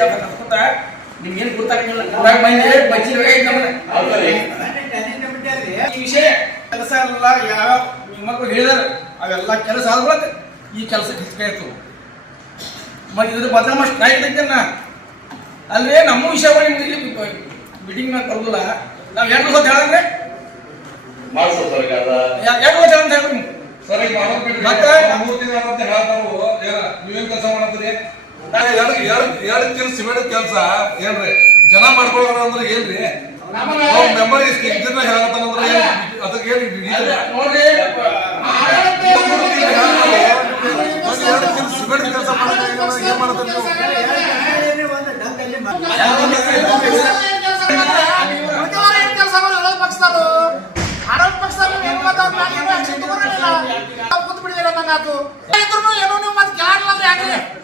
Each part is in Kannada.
ಆಫ್ ನಿಮ್ಗೆ ಏನು ಗೊತ್ತಾಗಿಲ್ಲ ಊರಾಗ ಮಂದಿ. ಈ ವಿಷಯ ಕೆಲಸ ಎಲ್ಲ ಯಾವ ಮಕ್ಕಳು ಹೇಳಿದಾರ ಅವೆಲ್ಲ ಕೆಲಸ ಆದ್ಮೇಲೆ ಈ ಕೆಲಸ ಹಿಚ್ಕಾಯ್ತು ಮತ್ತೆ ಇದ್ರ ಬದಲಾಮ ಸ್ಟ್ರೈಕ್ ಐತನ್ನ ಅಲ್ಲೇ ನಮ್ಮ ವಿಷಯಗಳು ನಿಮ್ಗೆ ಇಲ್ಲಿ ಮೀಟಿಂಗ್ ಮ್ಯಾಗ ಕಳ್ದಲ್ಲ ನಾವು ಎರಡು ವರ್ಷ ಹೇಳಂದ್ರೆ ಮಾಡ್ಸೋ ಸರ್ಕಾರ ಎರಡು ವರ್ಷ ಅಂತ ಹೇಳ್ರಿ ಸರಿ ಮಾಡೋದ್. ಮತ್ತೆ? ಮೂರು ದಿನ ಅಂತ ನೀವೇನ್ ಕೆಲಸ ಮಾಡತ್ತೀರಿ ಎರಡು ಎರಡು ಎರಡು ತಿನ್ ಸಿಮೆಂಟ್ ಕೆಲಸ ಏನ್ರಿ ಜನ ಮಾಡ್ಕೊಳ್ಳೋಣ ಅಂದ್ರೆ ಏನ್ರಿ ಮೆಂಬರ್ ಇದನ್ನ ಹೇಳತ್ತಾನಂದ್ರೆ ಏನ್ ಅದಕ್ಕೆ ಏನ್ ನೋಡ್ರಿ ಎರಡು ಕೆಲ್ಸ ಸಿಮೆಂಟ್ ಕೆಲಸ ಮಾಡ್ತಾರೆ ಏನ್ ಮಾಡ್ತಾರೆ ಮ- ಮತ್ತೆ ಏನ್ ಅಂದ್ರೆ. ಮತ್ತೆ ನೋಡ್ರಿ ಜಾತ್ರೆಗಲ್ಲಿ ಜಾತ್ರೆಗಲ್ಲಿ ಜಾತ್ರೆಗಲ್ಲಿ ಬ್ಯಾಲೆಟ್ ಸ್ವಚ್ಛ ಮಾಡಕ ಇವ್ ಮಿಥಿಲೇಶಿಗೆ ಹೇಳತ್ತ ನೀವು ಸರ್ ಅವ್ನ ನೀವು ಬ್ಯಾಲೆಟ್ಸ್ಗಳು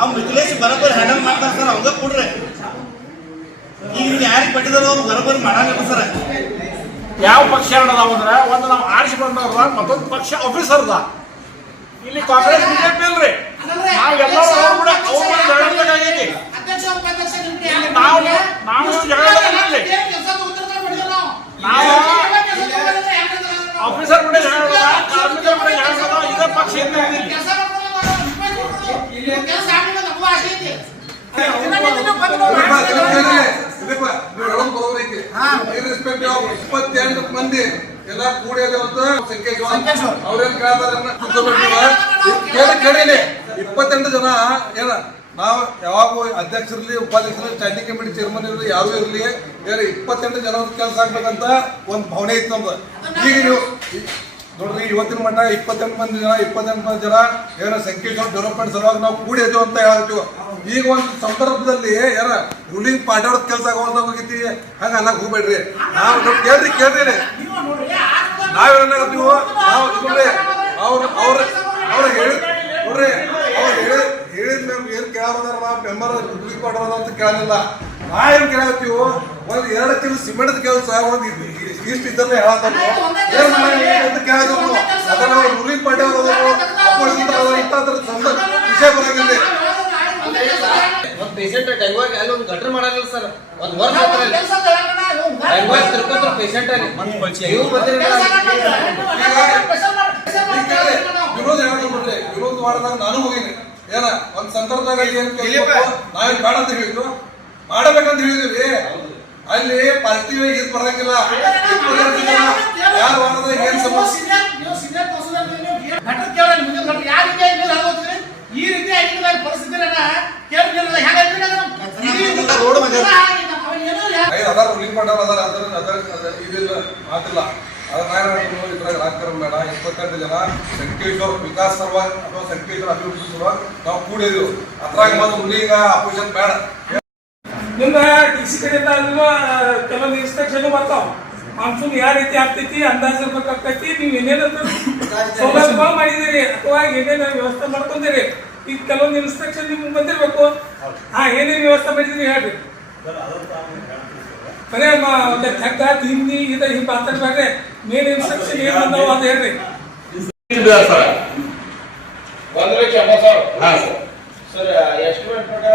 ಅವ್ ಮಿಥಿಲೇಶ್ ಬರೋಬ್ಬರ್ ಹ್ಯಾಂಡಲ್ ಮಾಡ್ತಾರೆ ಸರ್ ಅವಂಗ ಕೊಡ್ರಿ. ಈಗ ನೀವು ಯಾರಿಗೆ ಕೊಟ್ಟಿದಾರೋ ಅವ್ರು ಬರೋಬ್ಬರ್ ಮಾಡಂಗಿಲ್ಲ ಸರ್. ಯಾವ ಪಕ್ಷ ಅದಾವ ಅಂದ್ರೆ ಒಂದು ನಾವು ಆರ್ಸಿ ಬಂದವ್ರ ಮತ್ತೊಂದು ಪಕ್ಷ ಆಫೀಸರ್ ಅದ ಇಲ್ಲಿ ಕಾಂಗ್ರೆಸ್ ಬಿಜೆಪಿ ಅಲ್ರಿ. ನಾವೆಲ್ಲರೂ ಅವ್ರ ಕೂಡ ಅವ್ರ ಜಗಳಾಡಬೇಕಾಗೈತಿ ನಾವು ನಾವು ಜಗಳಾಡೋದಿಲ್ಲ ನಾವು ಆಫೀಸರ್ ಕೂಡ ಜಗಳಾಡೋದ ಕಾರ್ಮಿಕರ ಕೂಡ ಜಗಳಾಡೋದ ಇದೇ ಪಕ್ಷ ಏನ್ ಇಲ್ಲಿ ಇದಪ್ಪ, ಇದಕ್ಕೆ ಏನ್ರಿ? ಇದಪ್ಪ, ನೀವು ಹೇಳೋದು ಬರೋಬ್ಬರಿ ಐತಿ. Irrespective of ಇಪ್ಪತ್ತೆಂಟು ಮಂದಿ ಎಲ್ಲ ಅವ್ರೇನ್ ಕೇಳಿಲಿ ಇಪ್ಪತ್ತೆಂಟು ಜನ ಏನ? ನಾವು ಯಾವಾಗ ಅಧ್ಯಕ್ಷರಲ್ಲಿ ಉಪಾಧ್ಯಕ್ಷರಲ್ಲಿ ಸ್ಟ್ಯಾಂಡಿಂಗ್ ಕಮಿಟಿ ಚೇರ್ಮನ್ ಇರಲಿ ಯಾರು ಇರಲಿ ಇಪ್ಪತ್ತೆಂಟು ಜನ ಕೆಲಸ ಆಗ್ಬೇಕಂತ ಒಂದು ಭಾವನೆ ಇತ್ತು ನಮ್ದು. ಈಗ ನೀವು ನೋಡ್ರಿ, ಇವತ್ತಿನ ಮಟ್ಟ, ಇಪ್ಪತ್ತೆಂಟು ಮಂದಿ ಜನ, ಇಪ್ಪತ್ತೆಂಟು ಮಂದಿ ಜನ ಏನೋ ಸಂಖ್ಯೆಗಳು ಡೆವಲಪ್ಮೆಂಟ್ ಸಲುವಾಗಿ ನಾವು ಕೂಡಿದ್ವಿ ಅಂತ ಹೇಳ್ತೀವಿ ಈಗ ಒಂದು ಸಂದರ್ಭದಲ್ಲಿ ಏನ ರೂಲಿಂಗ್ ಪಾರ್ಟಿ ಅವ್ರ ಕೆಲಸ ಹೋಗಿದ್ದೀವಿ. ಹಂಗ ಅಲ್ಲ, ಹೋಗ್ಬೇಡ್ರಿ. ನಾವು ನಾವು ಕೇಳ್ರಿ ಕೇಳ್ರಿ ನಾವೇನಾಗ್ತೀವೋ ನಾವು? ನೋಡ್ರಿ ಅವ್ರು ಅವ್ರ ಅವ್ರ ಹೇಳಿ ನೋಡ್ರಿ, ಅವ್ರು ಹೇಳಿ ಹೇಳಿದ ಮೇಲೆ ಏನು ಕೇಳೋದಾರ ನಾವು ಮೆಂಬರ್ ರೂಲಿಂಗ್ ಪಾರ್ಟಿ ಅಂತ ಕೇಳಲಿಲ್ಲ. ನಾ ಏನು ಕೇಳತ್ತೀವೋ ಒಂದು ಎರಡು ಕಿಲೋ ಸಿಮೆಂಟ್ ಕೆಲಸ, ಒಂದ್ ಇಷ್ಟ ಇದ್ದಲ್ಲೇ ಹೇಳತ್ತಾರ ಏನ್ ಅಂತ. ಅದನ್ನ ಅವ್ರು ರೂಲಿಂಗ್ ಪಾರ್ಟಿ ಅವರು ಇಂಥ ಸಂದರ್ಭ ವಿಷಯ ಬರಂಗಿಲ್ಲ ಒಂದ್ ಪೇಷಂಟ್ ಡೈವಾಗ ಅಲ್ಲಿ ಒಂದು ಗಟ್ರ ಮಾಡಲ್ಲ ಸರ್ ಒಂದ್ ವರ್ಷ ಡೈವಾಗ ತಿರ್ಕೊಂಡ್ರ ಪೇಷಂಟ್ ಅಲ್ಲಿ ನೀವು ವಿರೋಧ ಹೇಳೋದು ನೋಡ್ರಿ ವಿರೋಧ ಮಾಡಿದಾಗ ನಾನು ಹೋಗಿನಿ ಏನ ಒಂದ್ ಸಂದರ್ಭದಾಗ ಏನ್ ಕೇಳಿ ನಾವೇನ್ ಬೇಡ ಅಂತ ಹೇಳಿದ್ರು ಮಾಡಬೇಕಂತ ಹೇಳಿದ್ವಿ ಅಲ್ಲಿ ಪಾರ್ಟಿ ಇದು ಬರಂಗಿಲ್ಲ ಯಾರು ವಾರದಾಗ ಏನ್ ಸಮಸ್ಯೆ? ಈ ರೀತಿ ಆಗಿಲ್ಲ ಪರಿಸ್ಥಿತಿ ರೋಡ್ ಮಧ್ಯ ಐದು ಅದಾರ ರೂಲಿಂಗ್ ಮಾಡಾರ ಅದಾರ ಅದರ ಅದರ ಅದ- ಇದಿಲ್ಲ ಮಾತಿಲ್ಲ. ಅದ್ರ ನಾಯಕರು ಇದ್ರಾಗ ರಾಜಕಾರಣ ಬೇಡ ಇಪ್ಪತ್ತೆಂಟು ಜನ ಸಂಕೇಶ್ವರ ವಿಕಾಸ್ ಸಲುವಾಗಿ ಅಥವಾ ಸಂಕೇಶ್ವರ ಅಭಿವೃದ್ಧಿ ಸರ್ವ ನಾವು ಕೂಡಿದೀವಿ. ಅದ್ರಾಗ ಬಂದು ರೂಲಿಂಗ್ ಅಪೋಸಿಷನ್ ಬೇಡ. ನಿಮ್ಗ ಡಿ ಸಿ ಕಡೆಯಿಂದ ಅಲ್ವಾ ಕೆಲವೊಂದು ಇನ್ಸ್ಟ್ರಕ್ಷನ್ ಬರ್ತಾವ. ಮಾನ್ಸೂನ್ ಯಾವ ರೀತಿ ಆಗ್ತೈತಿ ಅಂದಾಜು ಇರ್ಬೇಕಾಗ್ತೈತಿ ನೀವು ಏನೇನಂತ ಸೌಲಭ್ಯ ಮಾಡಿದಿರಿ ಅಥವಾ ಏನೇನು ವ್ಯವಸ್ಥೆ ಮಾಡ್ಕೊಂಡಿರಿ ಈಗ ಕೆಲವೊಂದು ಇನ್ಸ್ಟ್ರಕ್ಷನ್ ನಿಮ್ಗೆ ಬಂದಿರಬೇಕು. ಹಾ ಏನೇನು ವ್ಯವಸ್ಥೆ ಮಾಡಿದಿರಿ ಹೇಳ್ರಿ. ಬರೇ ಒಂದು ತಗ್ಗ ತಿಂಡಿ ಇದ ಹಿಂಗೆ ಮಾತಾಡ್ಬೇಕ್ರೆ ಮೇನ್ ಇನ್ಸ್ಟ್ರಕ್ಷನ್ ಏನು ಬಂದಾವ ಅಂತ ಹೇಳ್ರಿ. ಸಾವಿರ ಸರ್. ಪ್ರಕಾರ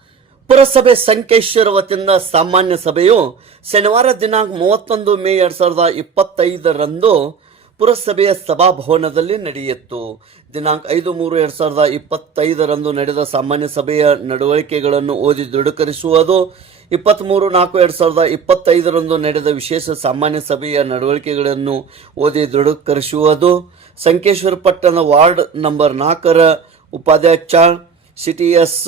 ಪುರಸಭೆ ಸಂಕೇಶ್ವರ ವತಿಯಿಂದ ಸಾಮಾನ್ಯ ಸಭೆಯು ಶನಿವಾರ ದಿನಾಂಕ ಮೂವತ್ತೊಂದು ಮೇ ಎರಡ್ ಸಾವಿರದ ಇಪ್ಪತ್ತೈದರಂದು ಪುರಸಭೆಯ ಸಭಾಭವನದಲ್ಲಿ ನಡೆಯಿತು. ದಿನಾಂಕ ಐದು ಮೂರು ಎರಡ್ ಸಾವಿರದ ಇಪ್ಪತ್ತೈದರಂದು ನಡೆದ ಸಾಮಾನ್ಯ ಸಭೆಯ ನಡವಳಿಕೆಗಳನ್ನು ಓದಿ ದೃಢೀಕರಿಸುವುದು ಇಪ್ಪತ್ತ್ಮೂರು ನಾಲ್ಕು ಎರಡ್ ಸಾವಿರದ ಇಪ್ಪತ್ತೈದರಂದು ನಡೆದ ವಿಶೇಷ ಸಾಮಾನ್ಯ ಸಭೆಯ ನಡವಳಿಕೆಗಳನ್ನು ಓದಿ ದೃಢೀಕರಿಸುವುದು ಸಂಕೇಶ್ವರ ಪಟ್ಟಣ ವಾರ್ಡ್ ನಂಬರ್ ನಾಲ್ಕರ ಉಪಾಧ್ಯಕ್ಷ ಸಿಟಿಎಸ್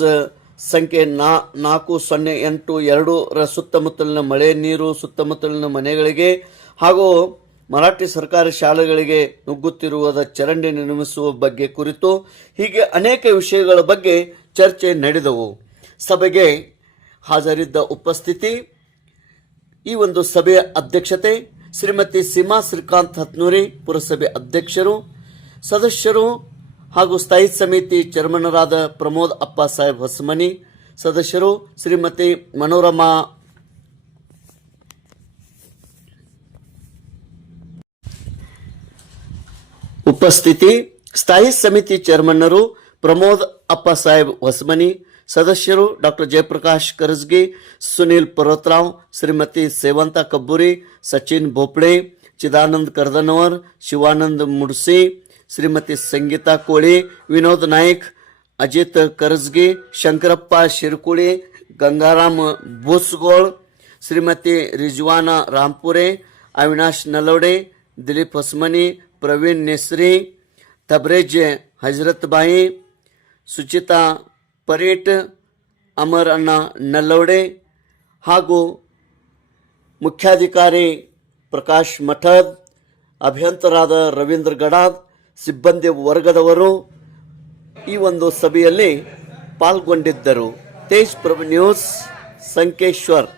ಸಂಖ್ಯೆ ನಾ, ನಾಲ್ಕು, ಸೊನ್ನೆ, ಎಂಟು ಎರಡರ ಸುತ್ತಮುತ್ತಲಿನ ಮಳೆ, ನೀರು, ಸುತ್ತಮುತ್ತಲಿನ ಮನೆಗಳಿಗೆ ಹಾಗೂ ಮರಾಠಿ ಸರ್ಕಾರಿ ಶಾಲೆಗಳಿಗೆ ನುಗ್ಗುತ್ತಿರುವ ಚರಂಡಿ ನಿರ್ಮಿಸುವ ಬಗ್ಗೆ ಕುರಿತು ಹೀಗೆ ಅನೇಕ ವಿಷಯಗಳ ಬಗ್ಗೆ ಚರ್ಚೆ ನಡೆದವು. ಸಭೆಗೆ ಹಾಜರಿದ್ದ ಉಪಸ್ಥಿತಿ, ಈ ಒಂದು ಸಭೆಯ ಅಧ್ಯಕ್ಷತೆ ಶ್ರೀಮತಿ ಸೀಮಾ ಶ್ರೀಕಾಂತ್ ಹತ್ನೂರಿ ಪುರಸಭೆ ಅಧ್ಯಕ್ಷರು, ಸದಸ್ಯರು ಹಾಗೂ ಸ್ಥಾಯಿ ಸಮಿತಿ ಚೇರ್ಮನರಾದ ಪ್ರಮೋದ್ ಅಪ್ಪ ಸಾಹೇಬ್ ಹೊಸಮನಿ ಸದಸ್ಯರು ಶ್ರೀಮತಿ ಮನೋರಮಾ. ಉಪಸ್ಥಿತಿ, ಸ್ಥಾಯಿ ಸಮಿತಿ ಚೇರ್ಮನ್ನರು ಪ್ರಮೋದ್ ಅಪ್ಪ ಸಾಹೇಬ್ ಹೊಸಮನಿ ಸದಸ್ಯರು ಡಾಕ್ಟರ್ ಜಯಪ್ರಕಾಶ್ ಕರಸ್ಗಿ ಸುನೀಲ್ ಪರ್ವತರಾವ್ ಶ್ರೀಮತಿ ಸೇವಂತ ಕಬ್ಬೂರಿ, ಸಚಿನ್ ಬೋಪ್ಡೆ ಚಿದಾನಂದ್ ಕರ್ದನವರ್ ಶಿವಾನಂದ್ ಮುಡ್ಸಿ ಶ್ರೀಮತಿ ಸಂಗೀತಾ ಕೋಳಿ ವಿನೋದ್ ನಾಯ್ಕ್ ಅಜಿತ್ ಕರಸ್ಗಿ ಶಂಕರಪ್ಪ ಶಿರ್ಕುಳಿ ಗಂಗಾರಾಮ್ ಭೂಸ್ಗೋಳ್ ಶ್ರೀಮತಿ ರಿಜ್ವಾನ ರಾಂಪುರೆ ಅವಿನಾಶ್ ನಲವಡೆ ದಿಲೀಪ್ ಹೊಸ್ಮನಿ ಪ್ರವೀಣ್ ನೆಸ್ರಿ ತಬ್ರೇಜ್ ಹಜರತ್ ಬಾಯಿ ಸುಚಿತಾ ಪರೇಟ್ ಅಮರ್ ಅಣ್ಣ ನಲ್ಲವಡೆ ಹಾಗೂ ಮುಖ್ಯಾಧಿಕಾರಿ ಪ್ರಕಾಶ್ ಮಠದ್ ಅಭಿಯಂತರಾದ ರವೀಂದ್ರ ಗಡಾದ್ ಸಿಬ್ಬಂದಿ ವರ್ಗದವರು ಈ ಒಂದು ಸಭೆಯಲ್ಲಿ ಪಾಲ್ಗೊಂಡಿದ್ದರು. ತೇಜ್ ಪ್ರಭು ನ್ಯೂಸ್ ಸಂಕೇಶ್ವರ್.